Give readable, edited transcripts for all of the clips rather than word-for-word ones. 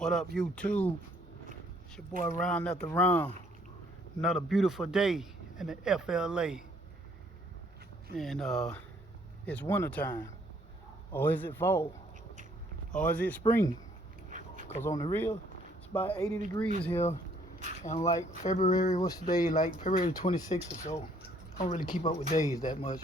What up, YouTube? It's your boy Round After Round. Another beautiful day in the FLA. And it's wintertime. Or is it fall? Or is it spring? Because on the real, it's about 80 degrees here. And like February, what's the day? Like February 26th or so. I don't really keep up with days that much.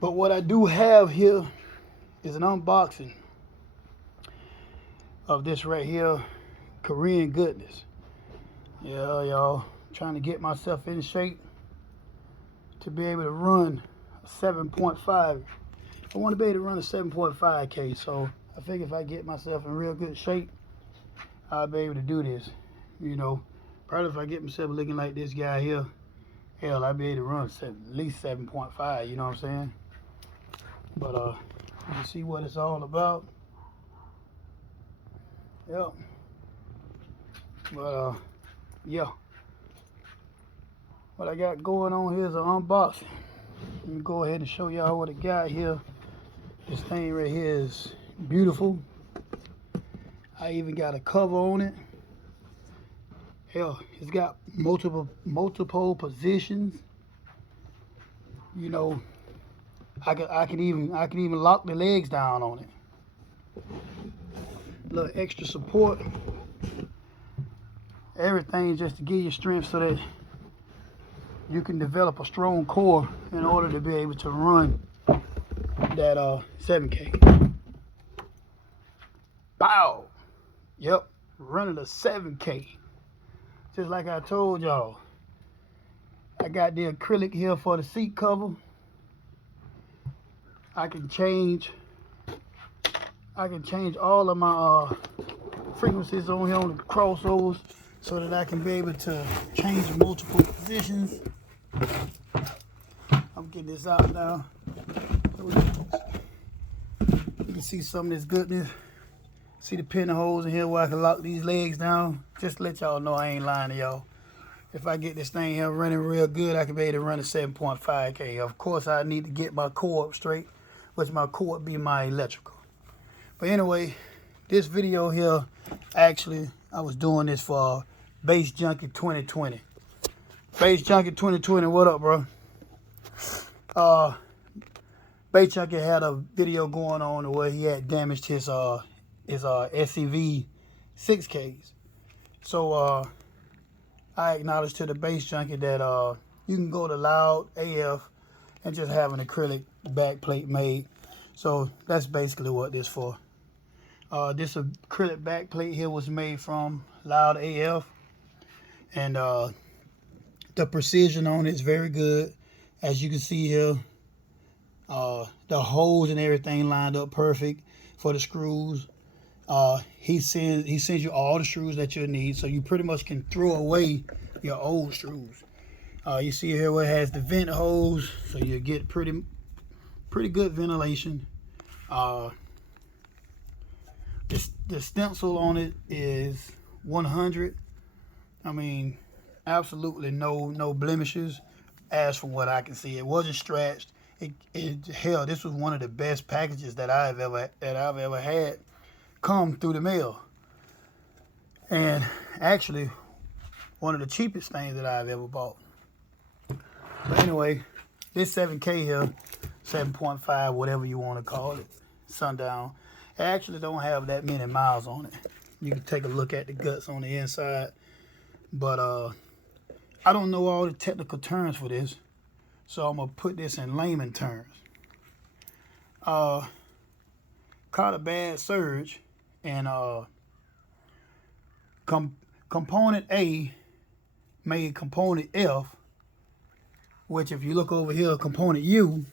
But what I do have here is an unboxing of this right here, Korean goodness. Yeah, y'all, trying to get myself in shape to be able to run a 7.5. I want to be able to run a 7.5K, so I figure if I get myself in real good shape, I'll be able to do this. You know, probably if I get myself looking like this guy here, hell, I'll be able to run at least 7.5, you know what I'm saying? But you can see what it's all about. Yeah. But yeah. What I got going on here is an unboxing. Let me go ahead and show y'all what I got here. This thing right here is beautiful. I even got a cover on it. Hell, it's got multiple positions. You know, I can even lock the legs down on it. A little extra support. Everything just to give you strength so that you can develop a strong core in order to be able to run that 7K. Bow. Yep, running a 7K. Just like I told y'all, I got the acrylic here for the seat cover. I can change all of my frequencies on here on the crossovers so that I can be able to change multiple positions. I'm getting this out now. You can see some of this goodness. See the pinholes in here where I can lock these legs down. Just to let y'all know I ain't lying to y'all. If I get this thing here running real good, I can be able to run a 7.5K. Of course, I need to get my core up straight, which my core would be my electrical. But anyway, this video here, actually, I was doing this for Base Junkie 2020. Base Junkie 2020, what up, bro? Base Junkie had a video going on where he had damaged his SCV 6Ks. So I acknowledged to the Base Junkie that you can go to Loud AF and just have an acrylic back plate made. So that's basically what this for. This acrylic back plate here was made from Loud AF, and the precision on it is very good. As you can see here, the holes and everything lined up perfect for the screws. He sends you all the screws that you need, so you pretty much can throw away your old screws. You see here where it has the vent holes, so you get pretty good ventilation. The stencil on it is 100. I mean, absolutely no blemishes. As from what I can see, it wasn't scratched. Hell, this was one of the best packages that I've ever had come through the mail, and actually one of the cheapest things that I've ever bought. But anyway, this 7K here, 7.5, whatever you want to call it, Sundown, it actually don't have that many miles on it. You can take a look at the guts on the inside, but I don't know all the technical terms for this, so I'm gonna put this in layman terms. Caught a bad surge, and component A made component F, which if you look over here, component U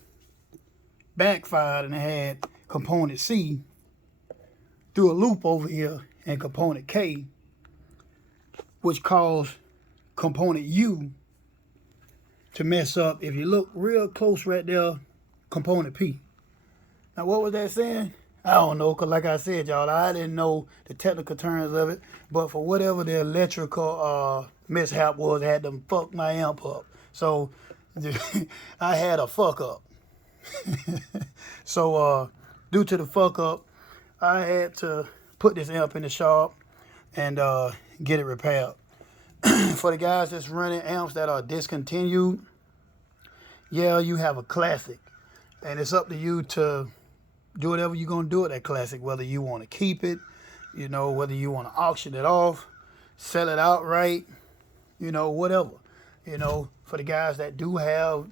backfired and it had component C through a loop over here, and component K, which caused component U to mess up. If you look real close right there, component P. Now what was that saying? I don't know, because like I said, y'all, I didn't know the technical terms of it, but for whatever the electrical mishap was, I had to fuck my amp up. So I had a fuck up. So due to the fuck up, I had to put this amp in the shop. and get it repaired. For the guys that's running amps that are discontinued, yeah, you have a classic, and it's up to you to do whatever you're gonna do with that classic. Whether you want to keep it, whether you want to auction it off, sell it outright, whatever. For the guys that do have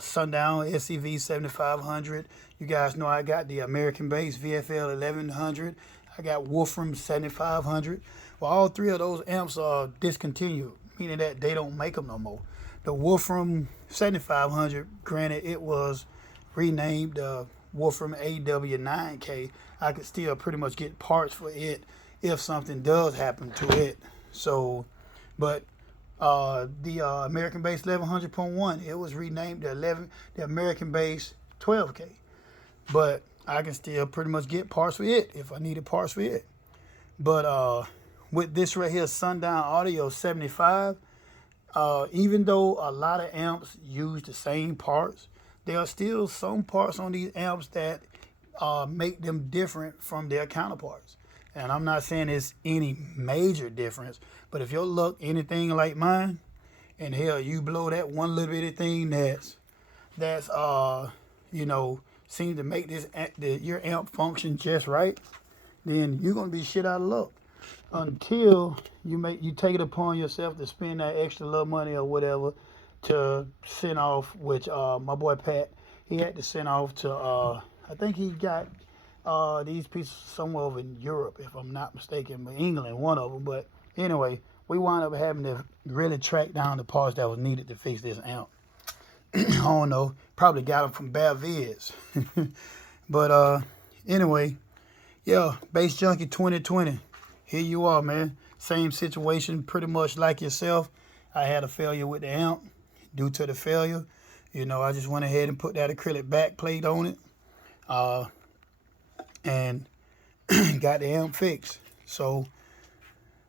Sundown SCV 7500, you guys know I got the American Bass VFL 1100. I got Wolfram 7500. Well, all three of those amps are discontinued, meaning that they don't make them no more. The Wolfram 7500, granted, it was renamed Wolfram AW9K. I could still pretty much get parts for it if something does happen to it. So, but the American Bass 1100.1, it was renamed the American Bass 12K. But I can still pretty much get parts for it if I needed parts for it. But with this right here, Sundown Audio 75, even though a lot of amps use the same parts, there are still some parts on these amps that make them different from their counterparts. And I'm not saying it's any major difference, but if your luck anything like mine, and hell, you blow that one little bitty thing that's seems to make your amp function just right, then you're gonna be shit out of luck until you take it upon yourself to spend that extra little money or whatever to send off. Which my boy Pat, he had to send off to I think he got these pieces somewhere over in Europe, if I'm not mistaken, but England, one of them. But anyway, we wound up having to really track down the parts that was needed to fix this amp. I don't know, probably got them from Bad Vids. But anyway, yeah, Bass Junkie 2020. Here you are, man. Same situation, pretty much like yourself. I had a failure with the amp. Due to the failure, I just went ahead and put that acrylic back plate on it, and got the amp fixed. So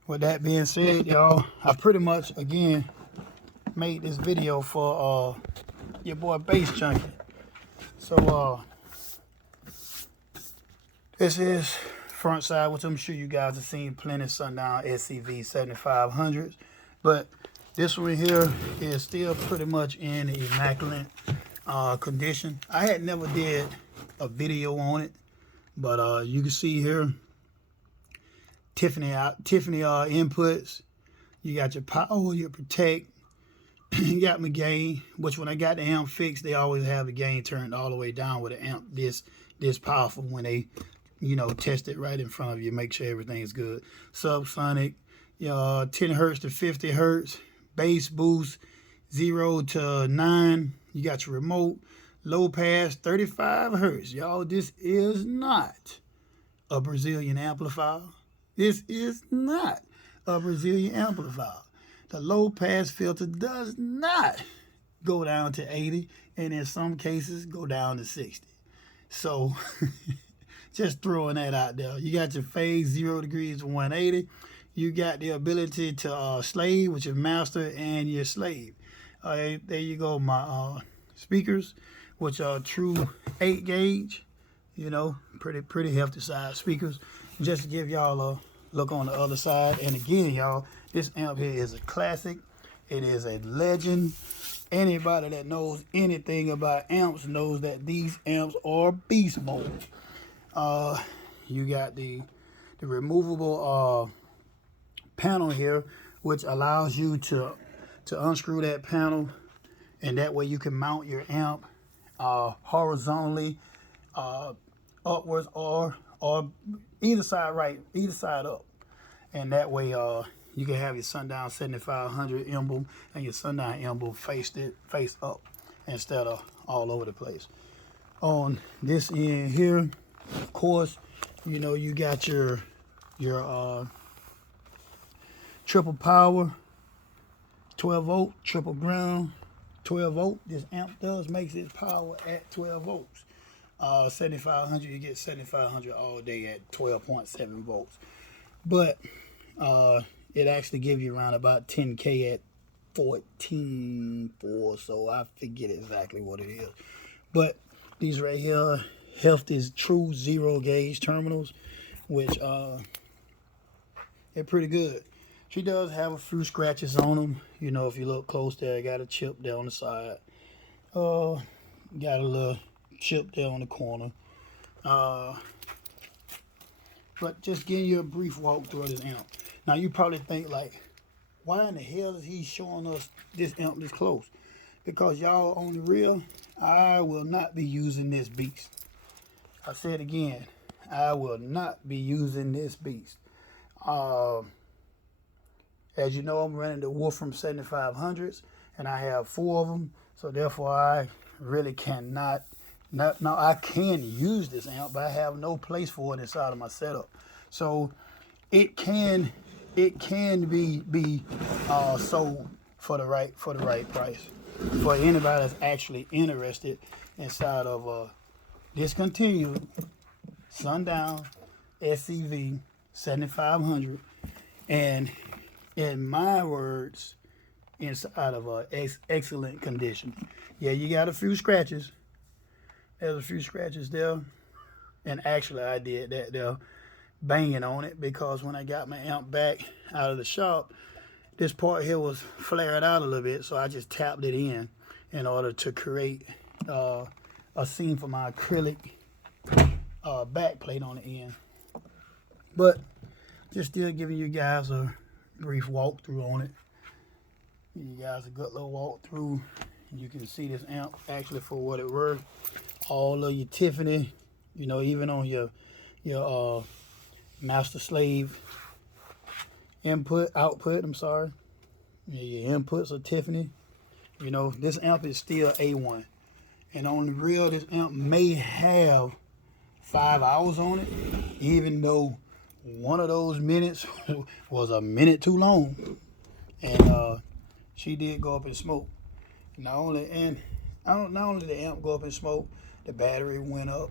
with that being said, y'all, I pretty much again made this video for your boy Bass Junkie. So this is front side, which I'm sure you guys have seen plenty Sundown SCV 7500s, but this one here is still pretty much in immaculate condition. I had never did a video on it, but you can see here Tiffany inputs. You got your power, your protect. You got my gain, which when I got the amp fixed, they always have the gain turned all the way down with the amp this powerful when they test it right in front of you, make sure everything's good. Subsonic, 10 hertz to 50 hertz, bass boost 0 to 9. You got your remote, low pass 35 hertz. Y'all, this is not a Brazilian amplifier. This is not a Brazilian amplifier. The low pass filter does not go down to 80, and in some cases go down to 60. So just throwing that out there. You got your phase 0 degrees to 180. You got the ability to slave, which is master, and your slave. There you go, my speakers, which are true 8 gauge. Pretty hefty size speakers. Just to give y'all a look on the other side. And again, y'all, this amp here is a classic. It is a legend. Anybody that knows anything about amps knows that these amps are beast mode. You got the removable panel here, which allows you to unscrew that panel, and that way you can mount your amp horizontally, upwards, or either side right, either side up, and that way you can have your Sundown 7500 emblem and your Sundown emblem face up instead of all over the place. On this end here, of course, you got your triple power, 12 volt, triple ground, 12 volt. This amp does makes its power at 12 volts. 7500, you get 7500 all day at 12.7 volts. But it actually gives you around about 10K at 14.4, so I forget exactly what it is. But these right here, Heft is true 0 gauge terminals, which They're pretty good. She does have a few scratches on them. You know, if you look close there, got a chip there on the side. Got a little chip there on the corner. But just giving you a brief walkthrough of this amp. Now you probably think like, why in the hell is he showing us this amp this close? Because y'all on the real, I will not be using this beast. I said again, I will not be using this beast. As you know, I'm running the Wolfram 7500s, and I have 4 of them. So therefore, I really cannot. Now I can use this amp, but I have no place for it inside of my setup. So it can be sold for the right price for anybody that's actually interested inside of a discontinued Sundown SCV 7500, and in my words, inside of a excellent condition. Yeah, you got a few scratches. There's a few scratches there, and actually I did that there, banging on it, because when I got my amp back out of the shop, this part here was flared out a little bit, so I just tapped it in order to create a seam for my acrylic back plate on the end. But just still giving you guys a brief walkthrough on it. Give you guys a good little walkthrough. You can see this amp actually for what it worth. All of your Tiffany, you know, even on your master slave output, I'm sorry. Your inputs are Tiffany. You know, this amp is still A1. And on the real, this amp may have 5 hours on it, even though one of those minutes was a minute too long. And she did go up in smoke. Not only the amp go up in smoke, the battery went up.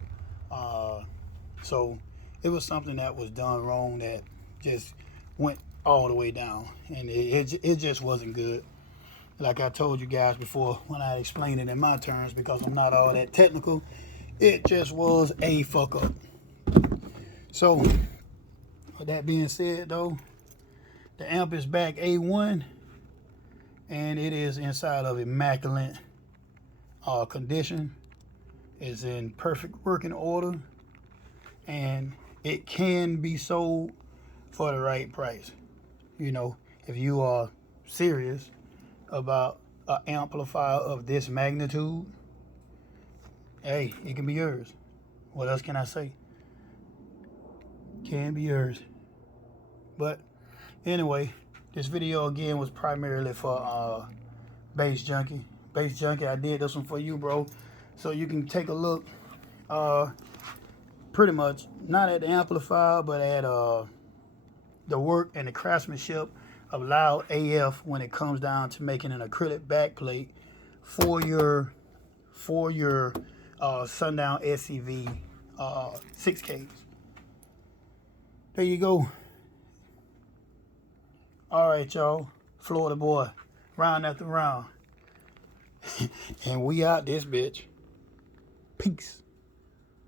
So it was something that was done wrong that just went all the way down, and it just wasn't good. Like I told you guys before when I explained it in my terms, because I'm not all that technical, it just was a fuck up. So with that being said though, the amp is back A1, and it is inside of immaculate condition. It's in perfect working order, and it can be sold for the right price. You know, if you are serious about an amplifier of this magnitude, hey, it can be yours. What else can I say? Can be yours. But anyway, this video again was primarily for Bass Junkie. Bass Junkie, I did this one for you, bro, so you can take a look pretty much not at the amplifier, but at the work and the craftsmanship of Loud AF when it comes down to making an acrylic backplate for your Sundown SCV 6Ks. There you go. All right, y'all. Florida boy, round after round. And we out this bitch. Peace.